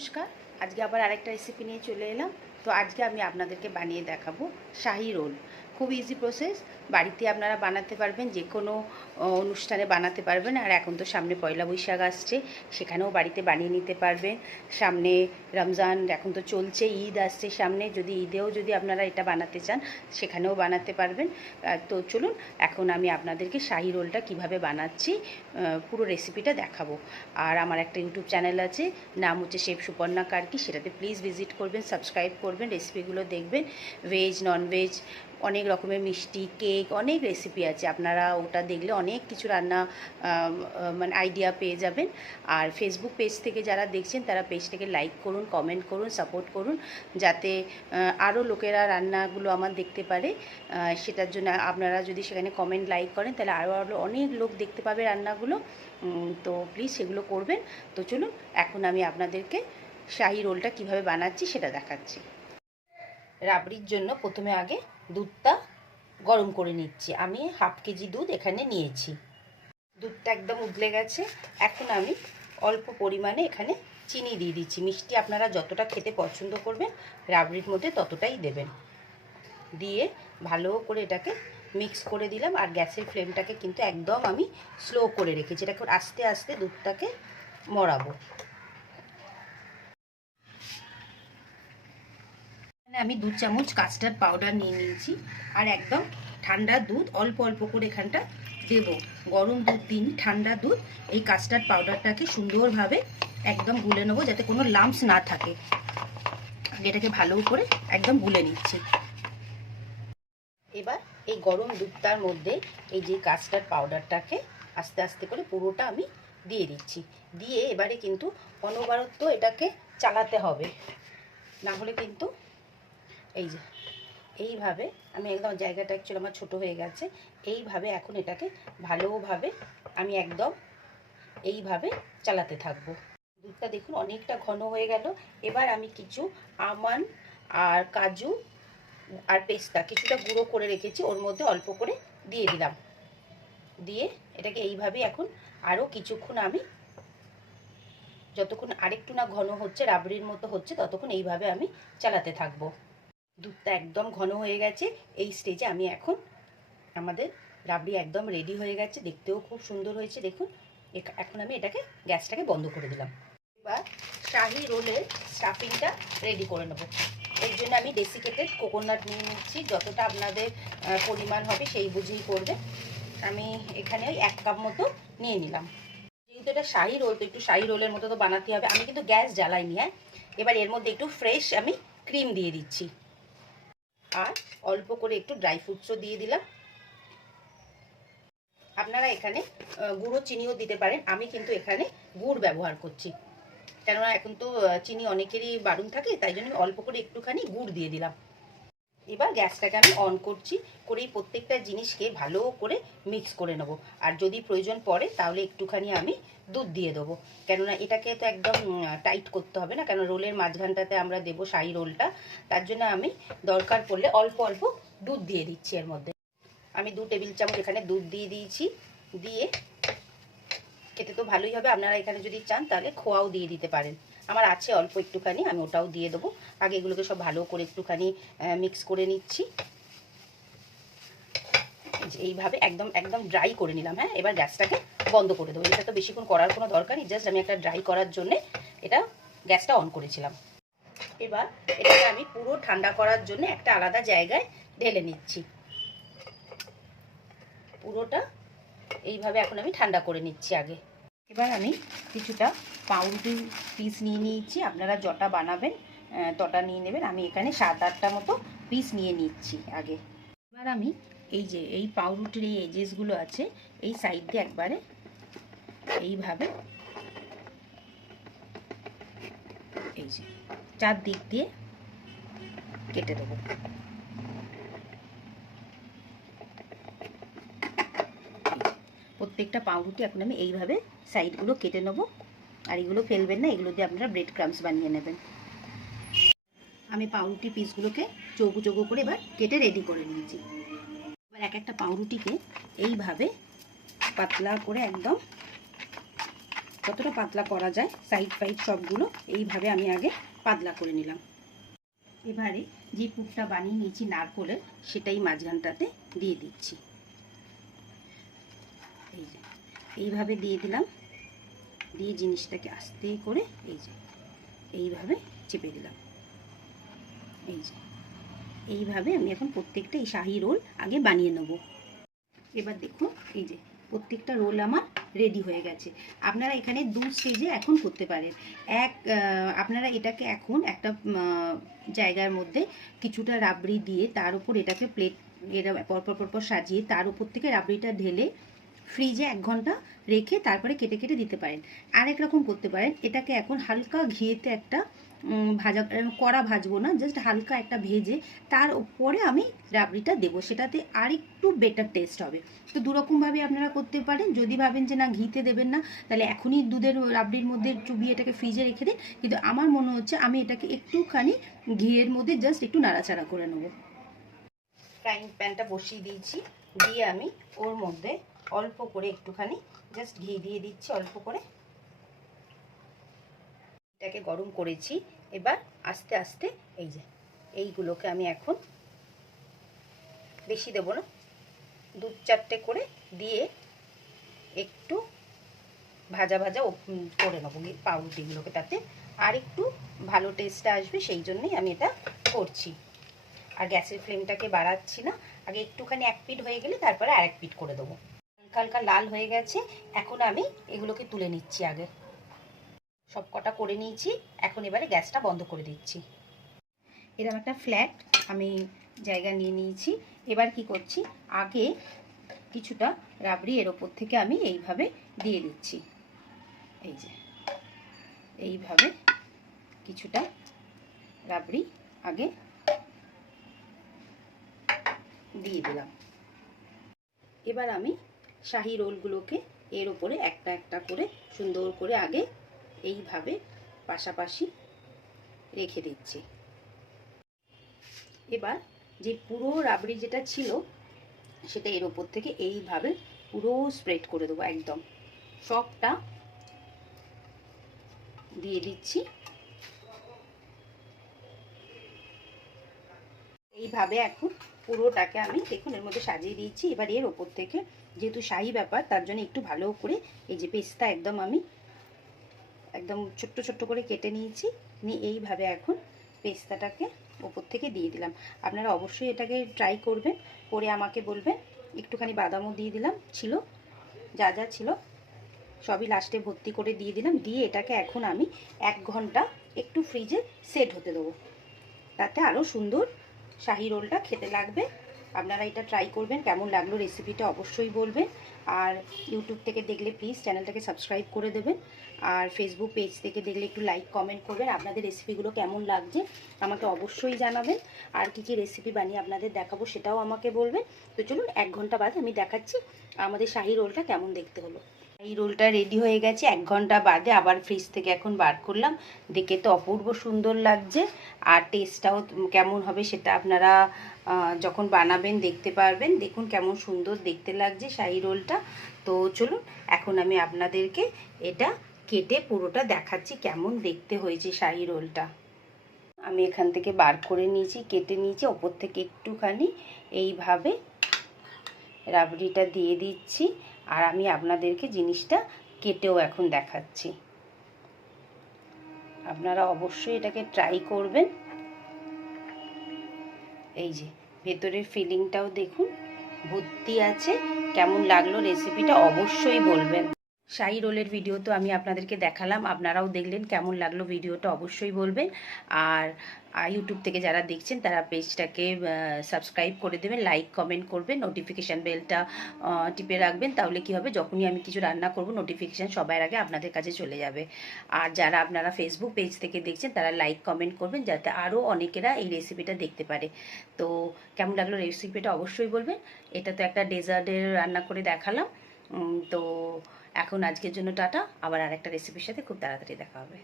নমস্কার। আজকে আবার আরেকটা রেসিপি নিয়ে চলে এলাম। তো আজকে আমি আপনাদেরকে বানিয়ে দেখাবো শাহি রোল। খুব ইজি প্রসেস, বাড়িতে আপনারা বানাতে পারবেন, যে কোনো অনুষ্ঠানে বানাতে পারবেন। আর এখন তো সামনে পয়লা বৈশাখ আসছে, সেখানেও বাড়িতে বানিয়ে নিতে পারবেন। সামনে রমজান এখন তো চলছে, ঈদ আসছে সামনে, যদি ঈদেও যদি আপনারা এটা বানাতে চান সেখানেও বানাতে পারবেন। তো চলুন এখন আমি আপনাদেরকে শাহি রোলটা কিভাবে বানাচ্ছি পুরো রেসিপিটা দেখাবো। আর আমার একটা ইউটিউব চ্যানেল আছে, নাম হচ্ছে শেফ সুপর্ণা কার্কি, সেটাতে প্লিজ ভিজিট করবেন, সাবস্ক্রাইব করবেন, রেসিপিগুলো দেখবেন। ভেজ ননভেজ অনেক রকমের মিষ্টি, কেক, অনেক রেসিপি আছে, আপনারা ওটা দেখলে অনেক কিছু রান্না মানে আইডিয়া পেয়ে যাবেন। আর ফেসবুক পেজ থেকে যারা দেখছেন তারা পেজটাকে লাইক করুন, কমেন্ট করুন, সাপোর্ট করুন, যাতে আরও লোকেরা রান্নাগুলো আমার দেখতে পারে। সেটার জন্য আপনারা যদি সেখানে কমেন্ট লাইক করেন তাহলে আরও অনেক লোক দেখতে পাবে রান্নাগুলো। তো প্লিজ সেগুলো করবেন। তো চলুন এখন আমি আপনাদেরকে শাহি রোলটা কিভাবে বানাচ্ছি সেটা দেখাচ্ছি। রাবড়ির জন্য প্রথমে আগে দুধটা গরম করে নিচ্ছি। আমি হাফ কেজি দুধ এখানে নিয়েছি। দুধটা একদম উতলে গেছে। এখন আমি অল্প পরিমাণে এখানে চিনি দিয়ে দিচ্ছি। মিষ্টি আপনারা যতটা খেতে পছন্দ করবেন রাবড়ির মধ্যে ততটাই দেবেন। দিয়ে ভালো করে এটাকে মিক্স করে দিলাম। আর গ্যাসের ফ্লেমটাকে কিন্তু একদম আমি স্লো করে রেখেছি, এটাকে আস্তে আস্তে দুধটাকে মরাবো। আমি 2 চামচ কাস্টার্ড পাউডার নিয়ে নিয়েছি। আর একদম ঠান্ডা দুধ অল্প অল্প করে এখানটা দেব। গরম দুধ দিন, ঠান্ডা দুধ। এই কাস্টার্ড পাউডারটাকে সুন্দরভাবে একদম গুলে নেবো, যাতে কোনো লাম্পস না থাকে। এটাকে ভালো করে একদম গুলে নিচ্ছি। এবার এই গরম দুধটার মধ্যে এই যে কাস্টার্ড পাউডারটাকে আস্তে আস্তে করে পুরোটা আমি দিয়ে দিচ্ছি। দিয়ে এবারে কিন্তু অনবরত এটাকে চালাতে হবে, না হলে কিন্তু এই যে এইভাবে আমি একদম, জায়গাটা অ্যাকচুয়ালি আমার ছোটো হয়ে গেছে, এইভাবে এখন এটাকে ভালোভাবে আমি একদম এইভাবে চালাতে থাকবো। দুধটা দেখুন অনেকটা ঘন হয়ে গেল। এবার আমি কিছু আমন্ড আর কাজু আর পেস্তা কিছুটা গুঁড়ো করে রেখেছি, ওর মধ্যে অল্প করে দিয়ে দিলাম। দিয়ে এটাকে এইভাবে এখন আরও কিছুক্ষণ আমি, যতক্ষণ আরেকটু না ঘন হচ্ছে, রাবড়ির মতো হচ্ছে, ততক্ষণ এইভাবে আমি চালাতে থাকবো। দুধটা একদম ঘন হয়ে গেছে। এই স্টেজে আমি এখন, আমাদের রাবড়ি একদম রেডি হয়ে গেছে, দেখতেও খুব সুন্দর হয়েছে দেখুন। এখন আমি এটাকে, গ্যাসটাকে বন্ধ করে দিলাম। এবার শাহি রোলের স্টাফিংটা রেডি করে নেব। এর জন্য আমি ডেসিকেটেড কোকোনাট নিয়ে নিচ্ছি। যতটা আপনাদের পরিমাণ হবে সেই বুঝেই করবে। আমি এখানে ওই 1 কাপ মতো নিয়ে নিলাম। যেহেতু এটা শাহি রোল, তো একটু শাহি রোলের মতো তো বানাতে হবে। আমি কিন্তু গ্যাস জ্বালাইনি। হ্যাঁ, এবার এর মধ্যে একটু ফ্রেশ আমি ক্রিম দিয়ে দিচ্ছি। আর অল্প করে একটু ড্রাই ফ্রুটসও দিয়ে দিলাম। আপনারা এখানে গুঁড়ো চিনিও দিতে পারেন। আমি কিন্তু এখানে গুড় ব্যবহার করছি, কেননা এখন তো চিনি অনেকেরই বারণ থাকে, তাই জন্য অল্প করে একটুখানি গুড় দিয়ে দিলাম। এবার গ্যাসটাকে আমি অন করছি, করেই প্রত্যেকটা জিনিসকে ভালো করে মিক্স করে নেব। আর যদি প্রয়োজন পড়ে তাহলে একটুখানি আমি দুধ দিয়ে দেবো, কেননা এটাকে তো একদম টাইট করতে হবে না, কেন রোলের মাঝখানটাতে আমরা দেবো শাহি রোলটা। তার জন্য আমি দরকার পড়লে অল্প অল্প দুধ দিয়ে দিচ্ছি। এর মধ্যে আমি 2 টেবিল চামচ এখানে দুধ দিয়ে দিয়েছি। দিয়ে খেতে তো ভালোই হবে, আপনারা এখানে যদি চান তাহলে খোয়াও দিয়ে দিতে পারেন। আমার আছে অল্প একটুখানি, আমি ওটাও দিয়ে দেবো। আগে এগুলোকে সব ভালো করে একটুখানি মিক্স করে নিচ্ছি। এইভাবে একদম একদম ড্রাই করে নিলাম। হ্যাঁ, এবার গ্যাসটাকে বন্ধ করে দেবো। এটা তো বেশিক্ষণ করার কোনো দরকার নেই, জাস্ট আমি একটা ড্রাই করার জন্যে এটা গ্যাসটা অন করেছিলাম। এবার এটাকে আমি পুরো ঠান্ডা করার জন্য একটা আলাদা জায়গায় ঢেলে নিচ্ছি। পুরোটা এইভাবে এখন আমি ঠান্ডা করে নিচ্ছি আগে। এবার আমি কিছুটা পাউরুটির পিস নিয়ে নিয়েছি। আপনারা যটা বানাবেন তটা নিয়ে নেবেন। আমি এখানে 7-8টা মতো পিস নিয়ে নিচ্ছি আগে। এবার আমি এই যে এই পাউরুটির এই এজেসগুলো আছে, এই সাইড দিয়ে একবারে এইভাবে, এই যে চারদিক দিয়ে কেটে দেবো। প্রত্যেকটা পাউরুটি এখন আমি এইভাবে সাইডগুলো কেটে নেবো। আর এগুলো ফেলবেন না, এগুলো দিয়ে আপনারা ব্রেড ক্রাম্বস বানিয়ে নেবেন। আমি পাউরুটি পিসগুলোকে চৌকো চৌকো করে এবার কেটে রেডি করে নিয়েছি। এবার একটা পাউরুটিকে এইভাবে পাতলা করে একদম যতটা পাতলা করা যায় সাইড ফাইড সবগুলো এইভাবে আমি আগে পাতলা করে নিলাম। এবারে যে পুরটা বানিয়ে নিয়েছি নারকোলের, সেটাই মাঝখানটাতে দিয়ে দিচ্ছি। এই যে এইভাবে দিয়ে দিলাম, দিয়ে জিনিসটাকে আস্তে করে এই যে এইভাবে চেপে দিলাম। এই যে এইভাবে আমি এখন প্রত্যেকটা এই শাহি রোল আগে বানিয়ে নেব। এবার দেখুন এই যে প্রত্যেকটা রোল আমার রেডি হয়ে গেছে। আপনারা এখানে 2 স্টেজে এখন করতে পারেন। আপনারা এটাকে এখন একটা জায়গার মধ্যে কিছুটা রাবড়ি দিয়ে তার উপর এটাকে প্লেট পরপর পরপর সাজিয়ে তার উপর থেকে রাবড়িটা ঢেলে ফ্রিজে 1 ঘন্টা রেখে তারপরে কেটে কেটে দিতে পারেন। আরেক রকম করতে পারেন, এটাকে এখন হালকা ঘিয়েতে একটা ভাজা, কড়া ভাজবো না, জাস্ট হালকা একটা ভেজে তার উপরে আমি রাবড়িটা দেবো, সেটাতে আরেকটু বেটার টেস্ট হবে। তো দুরকমভাবে আপনারা করতে পারেন। যদি ভাবেন যে না ঘিতে দেবেন না, তাহলে এখনই দুধের রাবড়ির মধ্যে চুবিয়ে এটাকে ফ্রিজে রেখে দিন, কিন্তু আমার মনে হচ্ছে আমি এটাকে একটুখানি ঘিয়ের মধ্যে জাস্ট একটু নাড়াচাড়া করে নেবো। ফ্রাইং প্যানটা বসিয়ে দিয়েছি, দিয়ে আমি ওর মধ্যে অল্প করে একটুখানি জাস্ট ঘি দিয়ে দিচ্ছি, অল্প করে। এটাকে গরম করেছি, এবার আস্তে আস্তে এই যে এইগুলোকে আমি এখন বেশি দেবো না, 2-4টে করে দিয়ে একটু ভাজা ভাজা করে নেবো পাউরুটিগুলোকে, তাতে আর একটু ভালো টেস্ট আসবে, সেই জন্যই আমি এটা করছি। আর গ্যাসের ফ্লেমটাকে বাড়াচ্ছি না, আগে একটুখানি 1 পিঠ হয়ে গেলে তারপরে আরেক পিঠ করে দেবো। হালকা হালকা লাল হয়ে গেছে, এখন আমি এগুলোকে তুলে নিচ্ছি। আগে সব কটা করে নিয়েছি, এখন এবারে গ্যাসটা বন্ধ করে দিচ্ছি। এরকম একটা ফ্ল্যাট আমি জায়গা নিয়ে নিয়েছি। এবার কি করছি, আগে কিছুটা রাবড়ি এর ওপর থেকে আমি এইভাবে দিয়ে দিচ্ছি। এই যে এইভাবে কিছুটা রাবড়ি আগে দিয়ে দিলাম। এবার আমি শাহি রোলগুলোকে এর ওপরে একটা একটা করে সুন্দর করে আগে এইভাবে পাশাপাশি রেখে দিচ্ছি। এবার যে পুরো রাবড়ি যেটা ছিল সেটা এর ওপর থেকে এইভাবে পুরো স্প্রেড করে দেবো, একদম সবটা দিয়ে দিচ্ছি। এইভাবে এখন পুরোটাকে আমি দেখুন এর মধ্যে সাজিয়ে দিয়েছি। এবার এর ওপর থেকে যেহেতু শাহি ব্যাপার, তার জন্য একটু ভালো করে এই যে পেস্তা আমি একদম ছোট্ট ছোট্ট করে কেটে নিয়েছি, নিয়ে এইভাবে এখন পেস্তাটাকে ওপর থেকে দিয়ে দিলাম। আপনারা অবশ্যই এটাকে ট্রাই করবেন, করে আমাকে বলবেন। একটুখানি বাদামও দিয়ে দিলাম, ছিল যা যা ছিল সবই লাস্টে ভর্তি করে দিয়ে দিলাম। দিয়ে এটাকে এখন আমি 1 ঘন্টা একটু ফ্রিজে সেট হতে দেবো, তাতে আরও সুন্দর শাহি রোলটা খেতে লাগবে। আপনারা এটা ট্রাই করবেন, কেমন লাগলো রেসিপিটা অবশ্যই বলবেন। আর ইউটিউব থেকে দেখলে প্লিজ চ্যানেলটাকে সাবস্ক্রাইব করে দেবেন, আর ফেসবুক পেজ থেকে দেখলে একটু লাইক কমেন্ট করবেন। আপনাদের রেসিপিগুলো কেমন লাগছে আমাকে অবশ্যই জানাবেন, আর কী কী রেসিপি বানিয়ে আপনাদের দেখাবো সেটাও আমাকে বলবেন। তো চলুন 1 ঘন্টা বাদে আমি দেখাচ্ছি আমাদের শাহি রোলটা কেমন দেখতে হলো। এই রোলটা রেডি হয়ে গেছে, 1 ঘন্টা বাদে আবার ফ্রিজ থেকে এখন বার করলাম। দেখে তো অপূর্ব সুন্দর লাগছে, আর টেস্টটাও কেমন হবে সেটা আপনারা যখন বানাবেন দেখতে পারবেন। দেখুন কেমন সুন্দর দেখতে লাগছে শাহি রোলটা। তো চলুন এখন আমি আপনাদেরকে এটা কেটে পুরোটা দেখাচ্ছি কেমন দেখতে হয়েছে শাহি রোলটা। আমি এখান থেকে বার করে নিয়েছি, কেটে নিয়েছি, ওপর থেকে একটুখানি এইভাবে রাবড়িটা দিয়ে দিচ্ছি, আর আমি আপনাদেরকে জিনিসটা কেটেও এখন দেখাচ্ছি। আপনারা অবশ্যই এটাকে ট্রাই করবেন। এই যে ভেতরের ফিলিংটাও দেখুন ভর্তি আছে। কেমন লাগলো রেসিপিটা অবশ্যই বলবেন। শাহি রোলের ভিডিও তো আমি আপনাদেরকে দেখালাম, আপনারাও দেখলেন, কেমন লাগলো ভিডিওটা অবশ্যই বলবেন। আর ইউটিউব থেকে যারা দেখছেন তারা পেজটাকে সাবস্ক্রাইব করে দেবেন, লাইক কমেন্ট করবেন, নোটিফিকেশান বেলটা টিপে রাখবেন, তাহলে কি হবে যখনই আমি কিছু রান্না করব নোটিফিকেশান সবার আগে আপনাদের কাছে চলে যাবে। আর যারা আপনারা ফেসবুক পেজ থেকে দেখছেন তারা লাইক কমেন্ট করবেন, যাতে আরও অনেকেরা এই রেসিপিটা দেখতে পারে। তো কেমন লাগলো রেসিপিটা অবশ্যই বলবেন। এটা তো একটা ডেজার্টের রান্না করে দেখালাম। তো এখন আজকের জন্য টাটা, আবার আরেকটা রেসিপির সাথে খুব তাড়াতাড়ি দেখা হবে।